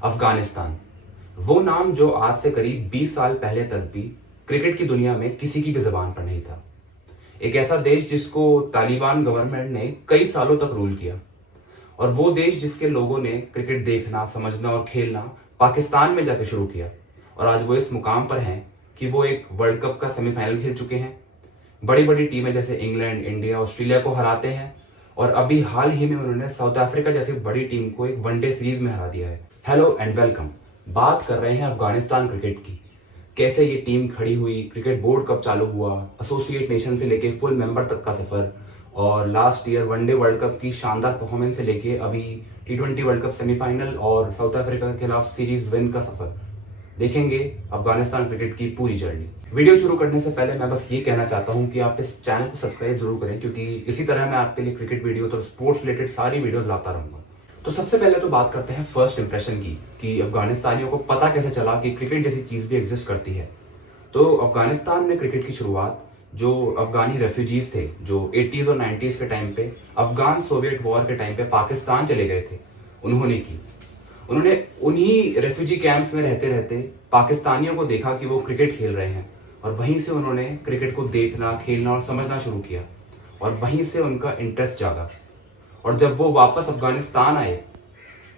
अफगानिस्तान, वो नाम जो आज से करीब 20 साल पहले तक भी क्रिकेट की दुनिया में किसी की भी जबान पर नहीं था। एक ऐसा देश जिसको तालिबान गवर्नमेंट ने कई सालों तक रूल किया, और वो देश जिसके लोगों ने क्रिकेट देखना, समझना और खेलना पाकिस्तान में जाके शुरू किया। और आज वो इस मुकाम पर हैं कि वो एक वर्ल्ड कप का सेमीफाइनल खेल चुके हैं, बड़ी बड़ी टीमें जैसे इंग्लैंड, इंडिया, ऑस्ट्रेलिया को हराते हैं, और अभी हाल ही में उन्होंने साउथ अफ्रीका जैसी बड़ी टीम को एक वनडे सीरीज में हरा दिया है। Hello and welcome. बात कर रहे हैं अफगानिस्तान क्रिकेट की, कैसे ये टीम खड़ी हुई, क्रिकेट बोर्ड कब चालू हुआ, एसोसिएट नेशन से लेके फुल मेंबर तक का सफर, और last year one day world cup की शानदार परफॉर्मेंस से लेके अभी T20 वर्ल्ड कप सेमीफाइनल और साउथ अफ्रीका के खिलाफ सीरीज विन का सफर। देखेंगे अफगानिस्तान क्रिकेट की पूरी जर्नी। वीडियो शुरू करने से पहले मैं बस ये कहना चाहता हूँ कि आप इस चैनल को सब्सक्राइब जरूर करें, क्योंकि इसी तरह मैं आपके लिए क्रिकेट वीडियो और स्पोर्ट्स रिलेटेड सारी वीडियोस लाता रहूंगा। तो सबसे पहले तो बात करते हैं फर्स्ट इंप्रेशन की, कि अफगानिस्तानियों को पता कैसे चला कि क्रिकेट जैसी चीज भी एग्जिस्ट करती है। तो अफगानिस्तान में क्रिकेट की शुरुआत जो अफगानी रेफ्यूजीज थे, जो 80s और 90s के टाइम पे अफगान सोवियत वॉर के टाइम पे पाकिस्तान चले गए थे, उन्होंने की। उन्होंने उन्हीं रेफ्यूजी कैंप्स में रहते रहते पाकिस्तानियों को देखा कि वो क्रिकेट खेल रहे हैं, और वहीं से उन्होंने क्रिकेट को देखना, खेलना और समझना शुरू किया, और वहीं से उनका इंटरेस्ट जागा। और जब वो वापस अफगानिस्तान आए,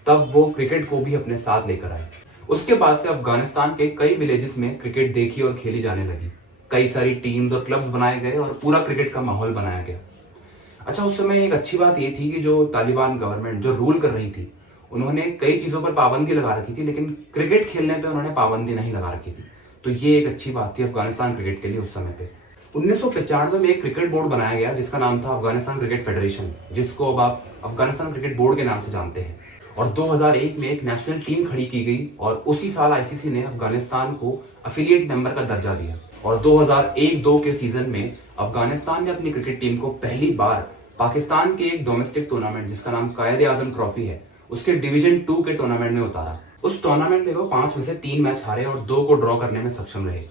तब वो क्रिकेट को भी अपने साथ लेकर आए। उसके बाद से अफगानिस्तान के कई विलेजेस में क्रिकेट देखी और खेली जाने लगी। कई सारी टीम्स और क्लब्स बनाए गए और पूरा क्रिकेट का माहौल बनाया गया। अच्छा, उस समय एक अच्छी बात ये थी कि जो तालिबान गवर्नमेंट जो रूल कर रही थी, उन्होंने कई चीजों पर पाबंदी लगा रखी थी, लेकिन क्रिकेट खेलने पे उन्होंने पाबंदी नहीं लगा रखी थी। तो ये एक अच्छी बात थी अफगानिस्तान क्रिकेट के लिए उस समय पे। 1995 में एक क्रिकेट बोर्ड बनाया गया जिसका नाम था अफगानिस्तान क्रिकेट फेडरेशन, जिसको अब आप अफगानिस्तान क्रिकेट बोर्ड के नाम से जानते हैं। और 2001 में एक नेशनल टीम खड़ी की गई, और उसी साल आईसीसी ने अफगानिस्तान को अफिलिएट मेंबर का दर्जा दिया। और 2001-2 के सीजन में अफगानिस्तान ने अपनी क्रिकेट टीम को पहली बार पाकिस्तान के एक डोमेस्टिक टूर्नामेंट जिसका नाम कायदे आजम ट्रॉफी है, उसके डिवीजन 2 के टूर्नामेंट में उतारा। उस टूर्नामेंट में वो 5 में से 3 मैच हारे और 2 को ड्रॉ करने में सक्षम रहे।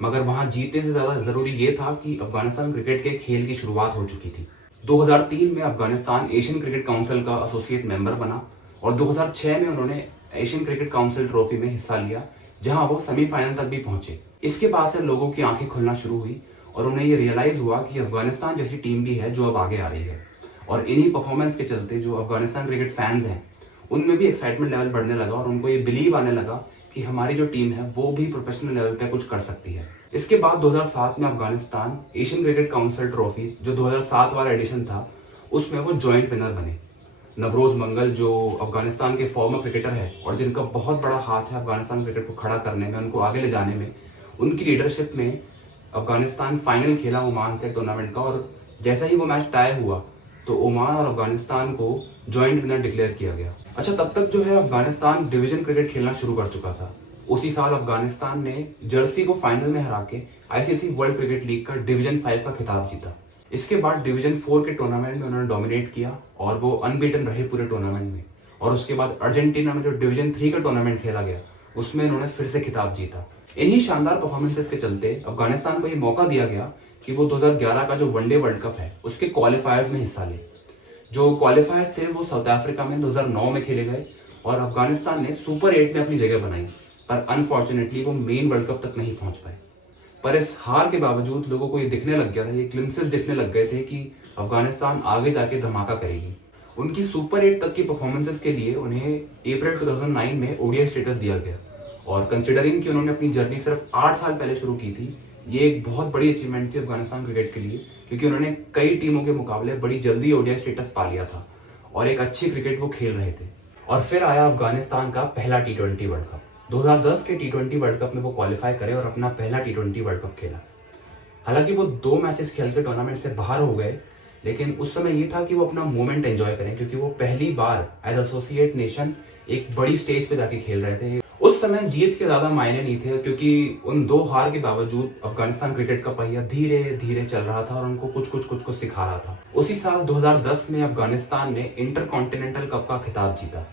मगर वहां जीतने से ज्यादा जरूरी ये था कि अफगानिस्तान क्रिकेट के खेल की शुरुआत हो चुकी थी। 2003 में अफगानिस्तान एशियन क्रिकेट काउंसिल का एसोसिएट मेंबर बना, और 2006 में उन्होंने एशियन क्रिकेट काउंसिल ट्रॉफी में हिस्सा लिया, जहां वो सेमीफाइनल तक भी पहुंचे। इसके बाद से लोगों की आंखें खुलना शुरू हुई, और उन्हें ये रियलाइज हुआ कि अफगानिस्तान जैसी टीम भी है जो अब आगे आ रही है। और इन्हीं परफॉर्मेंस के चलते जो अफगानिस्तान क्रिकेट फैंस हैं, उनमें भी एक्साइटमेंट लेवल बढ़ने लगा, और उनको ये बिलीव आने लगा कि हमारी जो टीम है वो भी प्रोफेशनल लेवल पे कुछ कर सकती है। इसके बाद 2007 में Afghanistan Asian cricket council trophy, जो 2007 वाला एडिशन था, उसमें वो जॉइंट विनर बने। नवरोज मंगल जो अफगानिस्तान के फॉर्मर क्रिकेटर है और जिनका बहुत बड़ा हाथ है अफगानिस्तान क्रिकेट को खड़ा करने में, उनको आगे ले जाने में, उनकी लीडरशिप में अफगानिस्तान फाइनल खेला ओमान से टूर्नामेंट का। और जैसा ही वो मैच टाई हुआ तो ओमान और अफगानिस्तान को जॉइंट विनर डिक्लेयर किया गया। अच्छा, तब तक जो है अफगानिस्तान डिवीजन क्रिकेट खेलना शुरू कर चुका था। उसी साल अफगानिस्तान ने जर्सी को फाइनल में हरा के आईसीसी वर्ल्ड क्रिकेट लीग का डिवीजन 5 का खिताब जीता। इसके बाद डिवीजन 4 के टूर्नामेंट में उन्होंने डोमिनेट किया, और वो अनबीटन रहे पूरे टूर्नामेंट में। और उसके बाद अर्जेंटीना में जो डिवीजन 3 का टूर्नामेंट खेला गया, उसमें उन्होंने फिर से खिताब जीता। इन्हीं शानदार परफॉर्मेंसेस के चलते अफगानिस्तान को ये मौका दिया गया कि वो 2011 का जो वनडे वर्ल्ड कप है उसके क्वालिफायर्स में हिस्सा ले। जो क्वालिफायर्स थे वो साउथ अफ्रीका में 2009 में खेले गए, और अफगानिस्तान ने सुपर 8 में अपनी जगह बनाई, पर अनफॉर्चुनेटली वो मेन वर्ल्ड कप तक नहीं पहुंच पाए। पर इस हार के बावजूद लोगों को ये दिखने लग गया था, ये ग्लिम्पसेस दिखने लग गए थे कि अफगानिस्तान आगे जाके धमाका करेगी। उनकी सुपर 8 तक की परफॉर्मेंसेस के लिए उन्हें अप्रैल 2009 में ओडीआई स्टेटस दिया गया, और कंसिडरिंग कि उन्होंने अपनी जर्नी सिर्फ 8 साल पहले शुरू की थी, ये एक बहुत बड़ी अचीवमेंट थी अफगानिस्तान क्रिकेट के लिए, क्योंकि उन्होंने कई टीमों के मुकाबले बड़ी जल्दी ओडीआई स्टेटस पा लिया था, और एक अच्छी क्रिकेट वो खेल रहे थे। और फिर आया अफगानिस्तान का पहला T20 वर्ल्ड कप। 2010 के T20 वर्ल्ड कप में वो क्वालिफाई करे और अपना पहला T20 वर्ल्ड कप खेला। हालांकि वो 2 मैचेस खेल के टूर्नामेंट से बाहर हो गए, लेकिन उस समय ये था कि वो अपना मोमेंट एंजॉय करें, क्योंकि वो पहली बार एज एसोसिएट नेशन एक बड़ी स्टेज पे जाके खेल रहे थे। उस समय जीत के ज्यादा मायने नहीं थे, क्योंकि उन 2 हार के बावजूद अफगानिस्तान क्रिकेट का पहिया धीरे धीरे चल रहा था और उनको कुछ सिखा रहा था। उसी साल 2010 में अफगानिस्तान ने इंटर कॉन्टिनेंटल कप का खिताब जीता।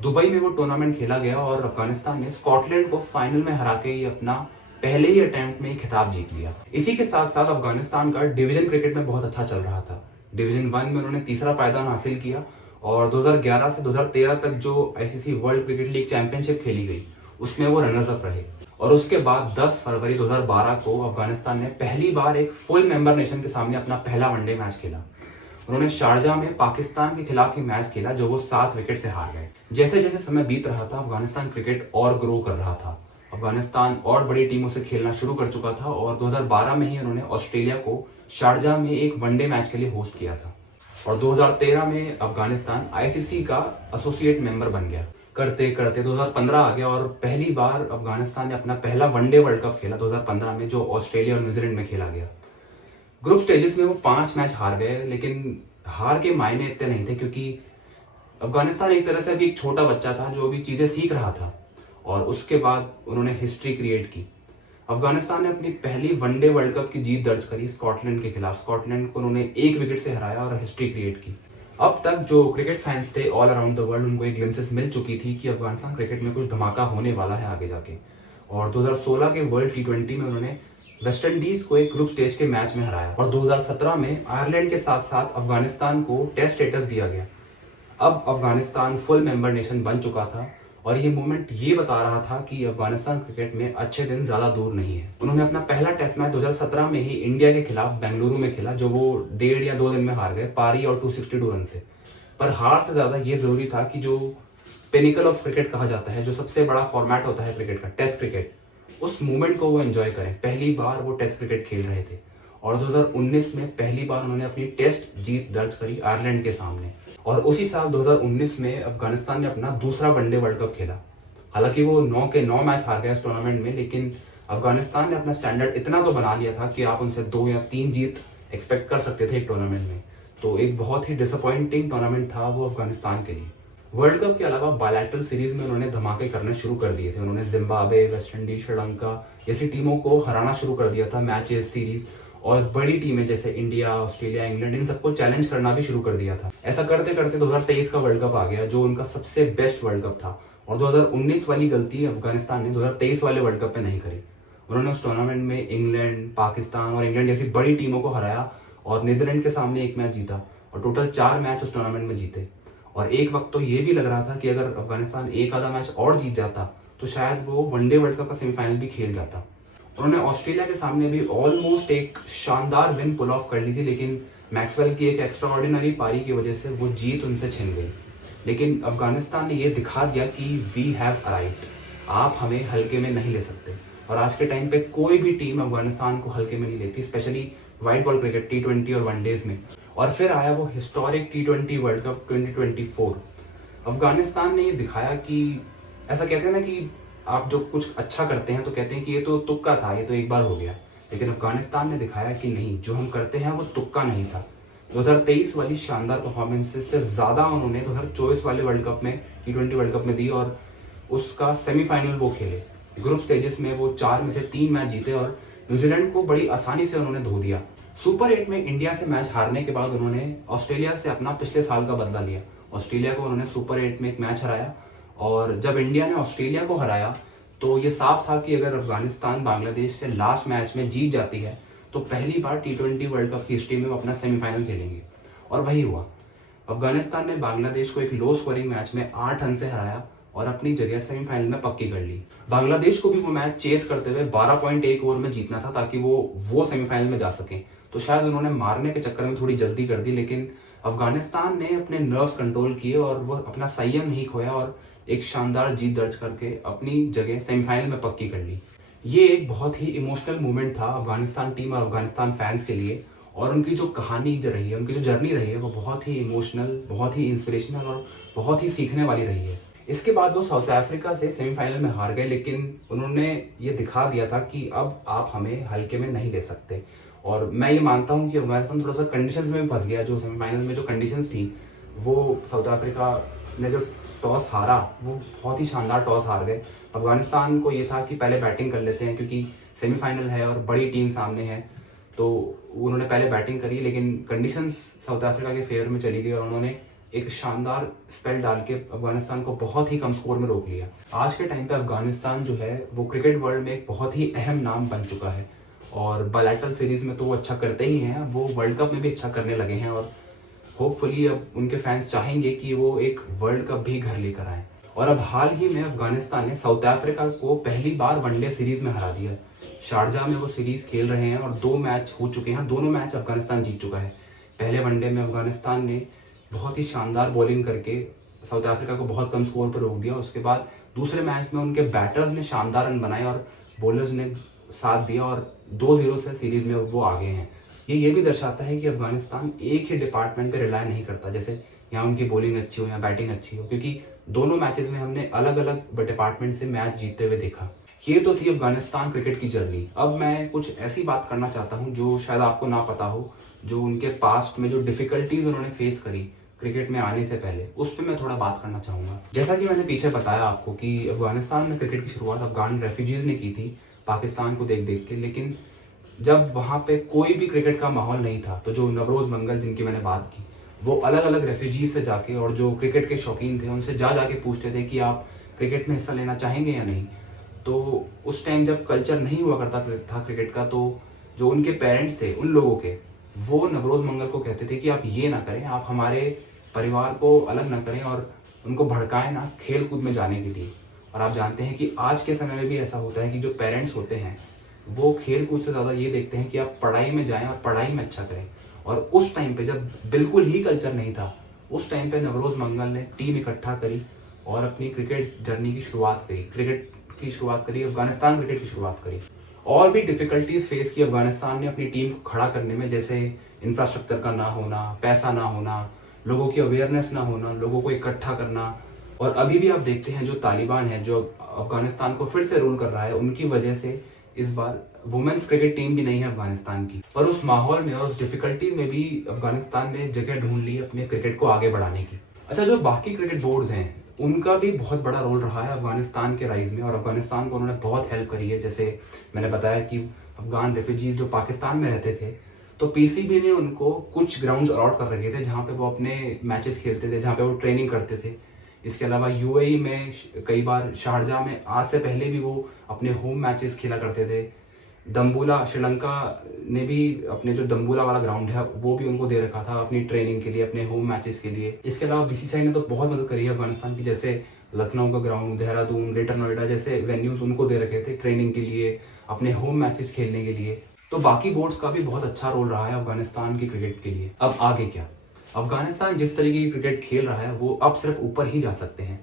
दुबई में वो टूर्नामेंट खेला गया, और अफगानिस्तान ने स्कॉटलैंड को फाइनल में हरा के अपना पहले ही अटेम्प्ट में ही खिताब जीत लिया। इसी के साथ साथ अफगानिस्तान का डिवीजन क्रिकेट में बहुत अच्छा चल रहा था। डिवीजन 1 में उन्होंने तीसरा पायदान हासिल किया, और 2011 से 2013 तक जो ICC world cricket league championship खेली गई उसमें वो रनर्स अप रहे। और उसके बाद 10 फरवरी 2012 को अफगानिस्तान ने पहली बार एक फुल मेंबर नेशन के सामने अपना पहला वनडे मैच खेला। उन्होंने शारजाह में पाकिस्तान के खिलाफ ही मैच खेला, जो वो 7 विकेट से हार गए। जैसे जैसे समय बीत रहा था, अफगानिस्तान क्रिकेट और ग्रो कर रहा था। अफगानिस्तान और बड़ी टीमों से खेलना शुरू कर चुका था और 2012 में ही उन्होंने ऑस्ट्रेलिया को शारजाह में एक वनडे मैच के लिए होस्ट किया था। और 2013 में अफगानिस्तान आईसीसी का एसोसिएट मेंबर बन गया। करते करते 2015 आ गया और पहली बार अफगानिस्तान ने अपना पहला वनडे वर्ल्ड कप खेला 2015 में, जो ऑस्ट्रेलिया और न्यूजीलैंड में खेला गया। ग्रुप स्टेजेस में वो 5 मैच हार गए, लेकिन हार के मायने इतने नहीं थे क्योंकि अफगानिस्तान एक तरह से अभी एक छोटा बच्चा था जो अभी चीजें सीख रहा था। और उसके बाद उन्होंने हिस्ट्री क्रिएट की। अफगानिस्तान ने अपनी पहली वनडे वर्ल्ड कप की जीत दर्ज करी स्कॉटलैंड के खिलाफ। स्कॉटलैंड को उन्होंने 1 विकेट से हराया और हिस्ट्री क्रिएट की। अब तक जो क्रिकेट फैंस थे ऑल अराउंड द वर्ल्ड, उनको एक ग्लिम्पसेस मिल चुकी थी कि अफगानिस्तान क्रिकेट में कुछ धमाका होने वाला है आगे जाके। और 2016 के वर्ल्ड टी20 में उन्होंने वेस्ट इंडीज को एक ग्रुप स्टेज के मैच में हराया। और 2017 में आयरलैंड के साथ साथ अफगानिस्तान को टेस्ट स्टेटस दिया गया। अब अफगानिस्तान फुल मेंबर नेशन बन चुका था और ये मूवमेंट ये बता रहा था कि अफगानिस्तान क्रिकेट में अच्छे दिन ज्यादा दूर नहीं है। उन्होंने अपना पहला टेस्ट मैच 2017 में ही इंडिया के खिलाफ बेंगलुरु में खेला, जो वो 1.5 या 2 दिन में हार गए पारी और 262 रन से। पर हार से ज्यादा ये जरूरी था कि जो पिनिकल ऑफ क्रिकेट कहा जाता है, जो सबसे बड़ा फॉर्मेट होता है क्रिकेट का, टेस्ट क्रिकेट, उस मूवमेंट को वो एंजॉय करें। पहली बार वो टेस्ट क्रिकेट खेल रहे थे और 2019 में पहली बार उन्होंने अपनी टेस्ट जीत दर्ज करी आयरलैंड के सामने। और उसी साल 2019 में अफगानिस्तान ने अपना दूसरा वनडे वर्ल्ड कप खेला। हालांकि वो 9 के 9 मैच हार गए इस टूर्नामेंट में, लेकिन अफगानिस्तान ने अपना स्टैंडर्ड इतना तो बना लिया था कि आप उनसे 2 या 3 जीत एक्सपेक्ट कर सकते थे एक टूर्नामेंट में। तो एक बहुत ही डिसअपॉइंटिंग टूर्नामेंट था वो अफगानिस्तान के लिए। वर्ल्ड कप के अलावा बायलैटरल सीरीज में उन्होंने धमाके करने शुरू कर दिए थे। उन्होंने जिम्बाब्वे, वेस्ट इंडीज, श्रीलंका जैसी टीमों को हराना शुरू कर दिया था मैचेस, सीरीज। और बड़ी टीमें जैसे इंडिया, ऑस्ट्रेलिया, इंग्लैंड, इन सबको चैलेंज करना भी शुरू कर दिया था। ऐसा करते करते 2023 का वर्ल्ड कप आ गया, जो उनका सबसे बेस्ट वर्ल्ड कप था। और 2019 वाली गलती अफगानिस्तान ने 2023 वाले वर्ल्ड कप में नहीं करी। उन्होंने उस टूर्नामेंट में इंग्लैंड, पाकिस्तान और इंग्लैंड जैसी बड़ी टीमों को हराया और नीदरलैंड के सामने एक मैच जीता और टोटल 4 मैच उस टूर्नामेंट में जीते। और एक वक्त तो ये भी लग रहा था कि अगर अफगानिस्तान एक आधा मैच और जीत जाता तो शायद वो वनडे वर्ल्ड कप का सेमीफाइनल भी खेल जाता। उन्होंने ऑस्ट्रेलिया के सामने भी ऑलमोस्ट एक शानदार विन पुल ऑफ कर ली थी, लेकिन मैक्सवेल की एक एक्स्ट्रा ऑर्डिनरी पारी की वजह से वो जीत उनसे छिन गई। लेकिन अफगानिस्तान ने ये दिखा दिया कि वी हैव अराइव्ड, आप हमें हल्के में नहीं ले सकते। और आज के टाइम पे कोई भी टीम अफगानिस्तान को हल्के में नहीं लेती, स्पेशली व्हाइट बॉल क्रिकेट, टी20 और वनडेज में। और फिर आया वो हिस्टोरिक टी20 वर्ल्ड कप 2024। अफगानिस्तान ने ये दिखाया कि ऐसा कहते हैं ना कि आप जो कुछ अच्छा करते हैं तो कहते हैं कि ये तो तुक्का था, ये तो एक बार हो गया। लेकिन अफगानिस्तान ने दिखाया कि नहीं, जो हम करते हैं वो तुक्का नहीं था। 2023 वाली शानदार परफॉर्मेंसेस से ज्यादा उन्होंने 2024 वाले वर्ल्ड कप में, टी20 वर्ल्ड कप में दी और उसका सेमीफाइनल वो खेले। ग्रुप स्टेजेस में वो 4 में से 3 मैच जीते और न्यूजीलैंड को बड़ी आसानी से उन्होंने धो दिया। सुपर 8 में इंडिया से मैच हारने के बाद उन्होंने ऑस्ट्रेलिया से अपना पिछले साल का बदला लिया। ऑस्ट्रेलिया को उन्होंने सुपर 8 में एक मैच हराया और जब इंडिया ने ऑस्ट्रेलिया को हराया तो ये साफ था कि अगर अफगानिस्तान बांग्लादेश से लास्ट मैच में जीत जाती है तो पहली बार टी20 वर्ल्ड कप की हिस्ट्री में वो अपना सेमीफाइनल खेलेंगे। और वही हुआ। अफगानिस्तान ने बांग्लादेश को एक लो स्कोरिंग मैच में 8 रन से हराया और अपनी जगह सेमीफाइनल में पक्की कर ली। बांग्लादेश को भी वो मैच चेस करते हुए 12.1 ओवर में जीतना था ताकि वो सेमीफाइनल में जा सके। तो शायद उन्होंने मारने के चक्कर में थोड़ी जल्दी कर दी, लेकिन अफगानिस्तान ने अपने नर्व्स कंट्रोल किए और वो अपना संयम नहीं खोया और एक शानदार जीत दर्ज करके अपनी जगह सेमीफाइनल में पक्की कर ली। ये एक बहुत ही इमोशनल मोमेंट था अफगानिस्तान टीम और अफगानिस्तान फैंस के लिए। और उनकी जो कहानी रही है, उनकी जो जर्नी रही है, वो बहुत ही इमोशनल, बहुत ही इंस्पिरेशनल और बहुत ही सीखने वाली रही है। इसके बाद वो साउथ अफ्रीका से सेमीफाइनल में हार गए, लेकिन उन्होंने ये दिखा दिया था कि अब आप हमें हल्के में नहीं ले सकते। और मैं ये मानता हूँ कि अफगानिस्तान थोड़ा सा कंडीशंस में भी फंस गया। जो सेमीफाइनल में जो कंडीशंस थी, वो साउथ अफ्रीका ने जो टॉस हारा, वो बहुत ही शानदार टॉस हार गए। अफगानिस्तान को ये था कि पहले बैटिंग कर लेते हैं क्योंकि सेमीफाइनल है और बड़ी टीम सामने है, तो उन्होंने पहले बैटिंग करी, लेकिन कंडीशंस साउथ अफ्रीका के फेवर में चली गई और उन्होंने एक शानदार स्पेल डाल के अफगानिस्तान को बहुत ही कम स्कोर में रोक लिया। आज के टाइम पे अफगानिस्तान जो है वो क्रिकेट वर्ल्ड में एक बहुत ही अहम नाम बन चुका है और बायलैटरल सीरीज में तो वो अच्छा करते ही हैं, वो वर्ल्ड कप में भी अच्छा करने लगे हैं। और होपफुली अब उनके फैंस चाहेंगे कि वो एक वर्ल्ड कप भी घर लेकर आए। और अब हाल ही में अफगानिस्तान ने साउथ अफ्रीका को पहली बार वनडे सीरीज में हरा दिया। शारजाह में वो सीरीज खेल रहे हैं और 2 मैच हो चुके हैं, दोनों मैच अफगानिस्तान जीत चुका है। पहले वनडे में अफगानिस्तान ने बहुत ही शानदार बॉलिंग करके साउथ अफ्रीका को बहुत कम स्कोर पर रोक दिया। उसके बाद दूसरे मैच में उनके बैटर्स ने शानदार रन बनाए और बॉलर्स ने साथ दिया और 2-0 से सीरीज में वो आगे हैं। ये भी दर्शाता है कि अफगानिस्तान एक ही डिपार्टमेंट पे रिलाय नहीं करता, जैसे यहाँ उनकी बॉलिंग अच्छी हो या बैटिंग अच्छी हो, क्योंकि दोनों मैचेस में हमने अलग अलग डिपार्टमेंट से मैच जीतते हुए देखा। ये तो थी अफगानिस्तान क्रिकेट की जर्नी। अब मैं कुछ ऐसी बात करना चाहता हूँ जो शायद आपको ना पता हो, जो उनके पास्ट में जो डिफिकल्टीज उन्होंने फेस करी क्रिकेट में आने से पहले, उस पर मैं थोड़ा बात करना चाहूँगा। जैसा कि मैंने पीछे बताया आपको कि अफगानिस्तान में क्रिकेट की शुरुआत अफगान रेफ्यूजीज ने की थी पाकिस्तान को देख देख के, लेकिन जब वहाँ पे कोई भी क्रिकेट का माहौल नहीं था तो जो नवरोज मंगल जिनकी मैंने बात की, वो अलग अलग रेफ्यूजीज से जाके और जो क्रिकेट के शौकीन थे उनसे जाके पूछते थे कि आप क्रिकेट में हिस्सा लेना चाहेंगे या नहीं। तो उस टाइम जब कल्चर नहीं हुआ करता था क्रिकेट का, तो जो उनके पेरेंट्स थे उन लोगों के, वो नवरोज मंगल को कहते थे कि आप ये ना करें, आप हमारे परिवार को अलग ना करें और उनको भड़काएं ना खेल कूद में जाने के लिए। और आप जानते हैं कि आज के समय में भी ऐसा होता है कि जो पेरेंट्स होते हैं वो खेल कूद से ज़्यादा ये देखते हैं कि आप पढ़ाई में जाएं और पढ़ाई में अच्छा करें। और उस टाइम पे जब बिल्कुल ही कल्चर नहीं था, उस टाइम पे नवरोज मंगल ने टीम इकट्ठा करी और अपनी क्रिकेट जर्नी की शुरुआत करी, अफगानिस्तान क्रिकेट की शुरुआत करी। और भी डिफिकल्टीज फेस की अफगानिस्तान ने अपनी टीम को खड़ा करने में, जैसे इंफ्रास्ट्रक्चर का ना होना, पैसा ना होना, लोगों की अवेयरनेस ना होना, लोगों को इकट्ठा करना। और अभी भी आप देखते हैं जो तालिबान है, जो अफगानिस्तान को फिर से रूल कर रहा है, उनकी वजह से इस बार वुमेन्स क्रिकेट टीम भी नहीं है अफगानिस्तान की। पर उस माहौल में और उस डिफिकल्टी में भी अफगानिस्तान ने जगह ढूंढ ली अपने क्रिकेट को आगे बढ़ाने की। अच्छा, जो बाकी क्रिकेट बोर्ड्स हैं उनका भी बहुत बड़ा रोल रहा है अफगानिस्तान के राइज में, और अफगानिस्तान को उन्होंने बहुत हेल्प करी है। जैसे मैंने बताया कि अफगान रेफ्यूजी जो पाकिस्तान में रहते थे, तो पीसीबी ने उनको कुछ ग्राउंड्स अलॉट कर रखे थे जहाँ पे वो अपने मैचेस खेलते थे, जहाँ पे वो ट्रेनिंग करते थे। इसके अलावा यूएई में कई बार, शारजाह में आज से पहले भी वो अपने होम मैचेस खेला करते थे। दम्बुला, श्रीलंका ने भी अपने जो दम्बुला वाला ग्राउंड है वो भी उनको दे रखा था अपनी ट्रेनिंग के लिए, अपने होम मैचेस के लिए। इसके अलावा बीसीसीआई ने तो बहुत मदद करी है अफगानिस्तान की, जैसे लखनऊ का ग्राउंड, देहरादून, ग्रेटर नोएडा जैसे वेन्यूज उनको दे रखे थे ट्रेनिंग के लिए, अपने होम मैचेस खेलने के लिए। तो बाकी बोर्ड्स का भी बहुत अच्छा रोल रहा है अफगानिस्तान की क्रिकेट के लिए। अब आगे क्या? अफगानिस्तान जिस तरीके की क्रिकेट खेल रहा है वो अब सिर्फ ऊपर ही जा सकते हैं।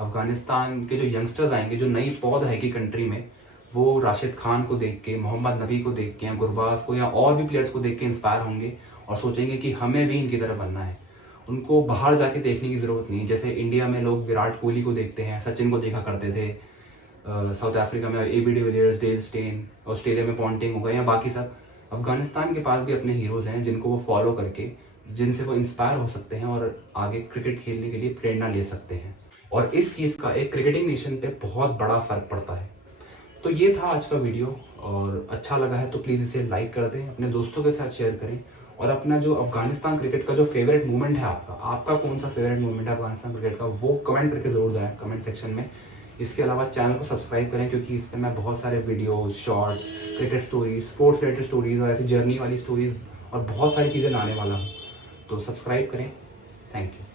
अफगानिस्तान के जो यंगस्टर्स आएंगे, जो नई पौध है कि कंट्री में, वो राशिद खान को देख के, मोहम्मद नबी को देख के, या गुरबाज को, या और भी प्लेयर्स को देख के इंस्पायर होंगे और सोचेंगे कि हमें भी इनकी तरह बनना है। उनको बाहर जाके देखने की ज़रूरत नहीं है। जैसे इंडिया में लोग विराट कोहली को देखते हैं, सचिन को देखा करते थे, साउथ अफ्रीका में AB de Villiers, Dale Steyn, Australia में पॉन्टिंग हो गए या बाकी सब। अफगानिस्तान के पास भी अपने हीरोज़ हैं जिनको वो फॉलो करके, जिनसे वो इंस्पायर हो सकते हैं और आगे क्रिकेट खेलने के लिए प्रेरणा ले सकते हैं। और इस चीज़ का एक क्रिकेटिंग नेशन पे बहुत बड़ा फर्क पड़ता है। तो ये था आज का वीडियो, और अच्छा लगा है तो प्लीज़ इसे लाइक कर दें, अपने दोस्तों के साथ शेयर करें, और अपना जो अफगानिस्तान क्रिकेट का जो फेवरेट मोमेंट है आपका कौन सा फेवरेट मोमेंट है अफगानिस्तान क्रिकेट का, वो कमेंट करके ज़रूर जाएं कमेंट सेक्शन में। इसके अलावा चैनल को सब्सक्राइब करें, क्योंकि इस पर मैं बहुत सारे videos, shorts, cricket stories, sports related stories और ऐसी जर्नी वाली स्टोरीज और बहुत सारी चीज़ें लाने वाला हूँ। तो सब्सक्राइब करें। Thank you.